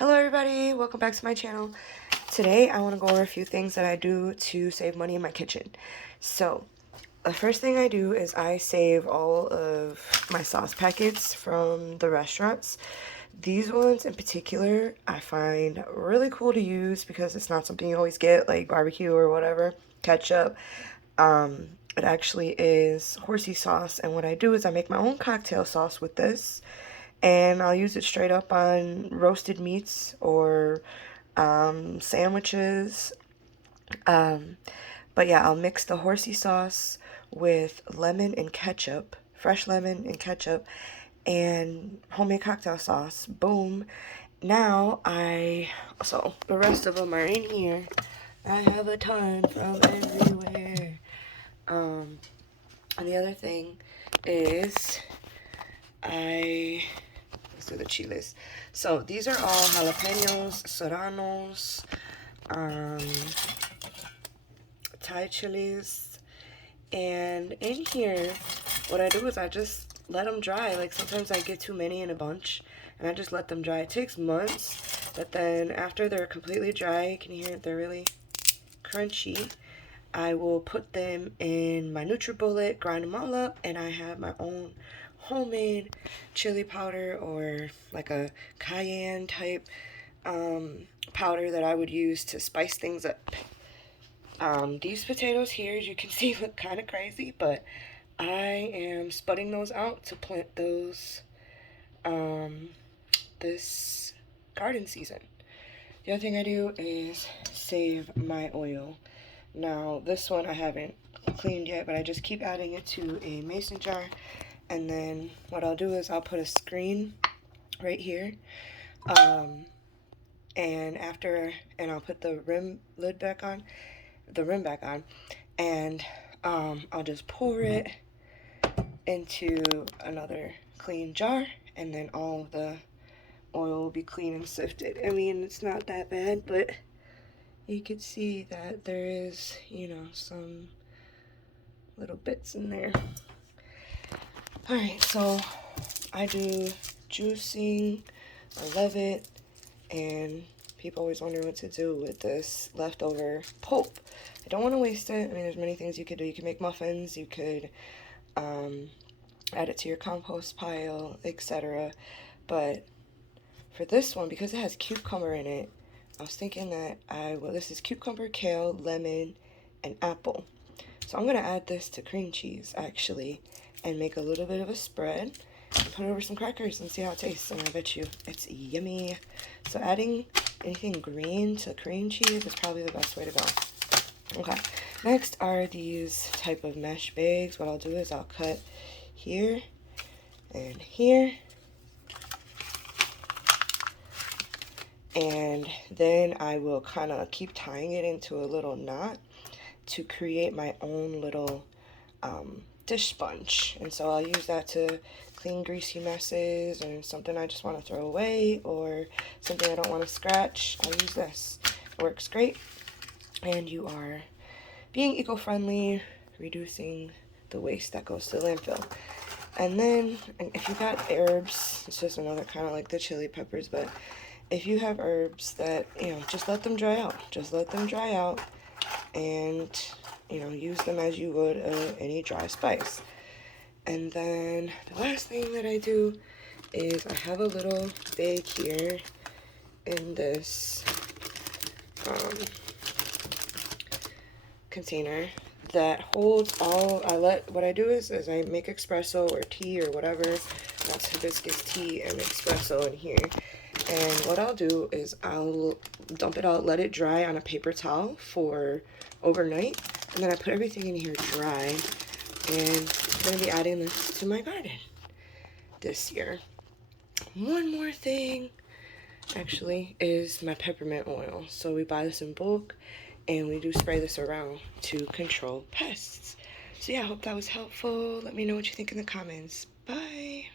Hello everybody, welcome back to my channel. Today I want to go over a few things that I do to save money in my kitchen. So, the first thing I do is I save all of my sauce packets from the restaurants. These ones in particular I find really cool to use because it's not something you always get, like barbecue or whatever, ketchup. It actually is horsey sauce, and what I do is I make my own cocktail sauce with this, and I'll use it straight up on roasted meats or sandwiches. Um, but yeah, I'll mix the horsey sauce with lemon and ketchup, fresh lemon and ketchup, and homemade cocktail sauce. Boom. So the rest of them are in here. I have a ton from everywhere. And the other thing is let's do the chiles. So these are all jalapenos, serranos, Thai chilies, and in here, what I do is I just let them dry. Like sometimes I get too many in a bunch, and I just let them dry. It takes months, but then after they're completely dry, can you hear it? They're really crunchy. I will put them in my NutriBullet, grind them all up, and I have my own homemade chili powder, or like a cayenne type powder that I would use to spice things up. These potatoes here, as you can see, look kind of crazy, but I am spudding those out to plant those this garden season. The other thing I do is save my oil. Now, this one I haven't cleaned yet, but I just keep adding it to a mason jar. And then what I'll do is I'll put a screen right here. And I'll put the rim back on, and I'll just pour it into another clean jar, and then all of the oil will be clean and sifted. I mean, it's not that bad, but you could see that there is, some little bits in there. Alright, so I do juicing. I love it, and people always wonder what to do with this leftover pulp. I don't want to waste it. I mean, there's many things you could do. You can make muffins, you could add it to your compost pile, etc. But for this one, because it has cucumber in it, I was thinking that this is cucumber, kale, lemon, and apple. So I'm going to add this to cream cheese, actually, and make a little bit of a spread, and put it over some crackers and see how it tastes, and I bet you it's yummy. So adding anything green to cream cheese is probably the best way to go. Okay, next are these type of mesh bags. What I'll do is I'll cut here and here, and then I will kind of keep tying it into a little knot to create my own little dish sponge. And so I'll use that to clean greasy messes, or something I just want to throw away, or something I don't want to scratch. I'll use this. It works great, and you are being eco-friendly, reducing the waste that goes to the landfill. And then if you got herbs, it's just another kind of like the chili peppers, but if you have herbs that, just let them dry out. Just let them dry out, and use them as you would any dry spice. And then the last thing that I do is I have a little bag here in this container that holds all. What I do is I make espresso or tea or whatever. That's hibiscus tea and espresso in here. And what I'll do is I'll dump it out, let it dry on a paper towel for overnight, and then I put everything in here dry, and I'm going to be adding this to my garden this year. One more thing, actually, is my peppermint oil. So we buy this in bulk, and we do spray this around to control pests. So yeah, I hope that was helpful. Let me know what you think in the comments. Bye!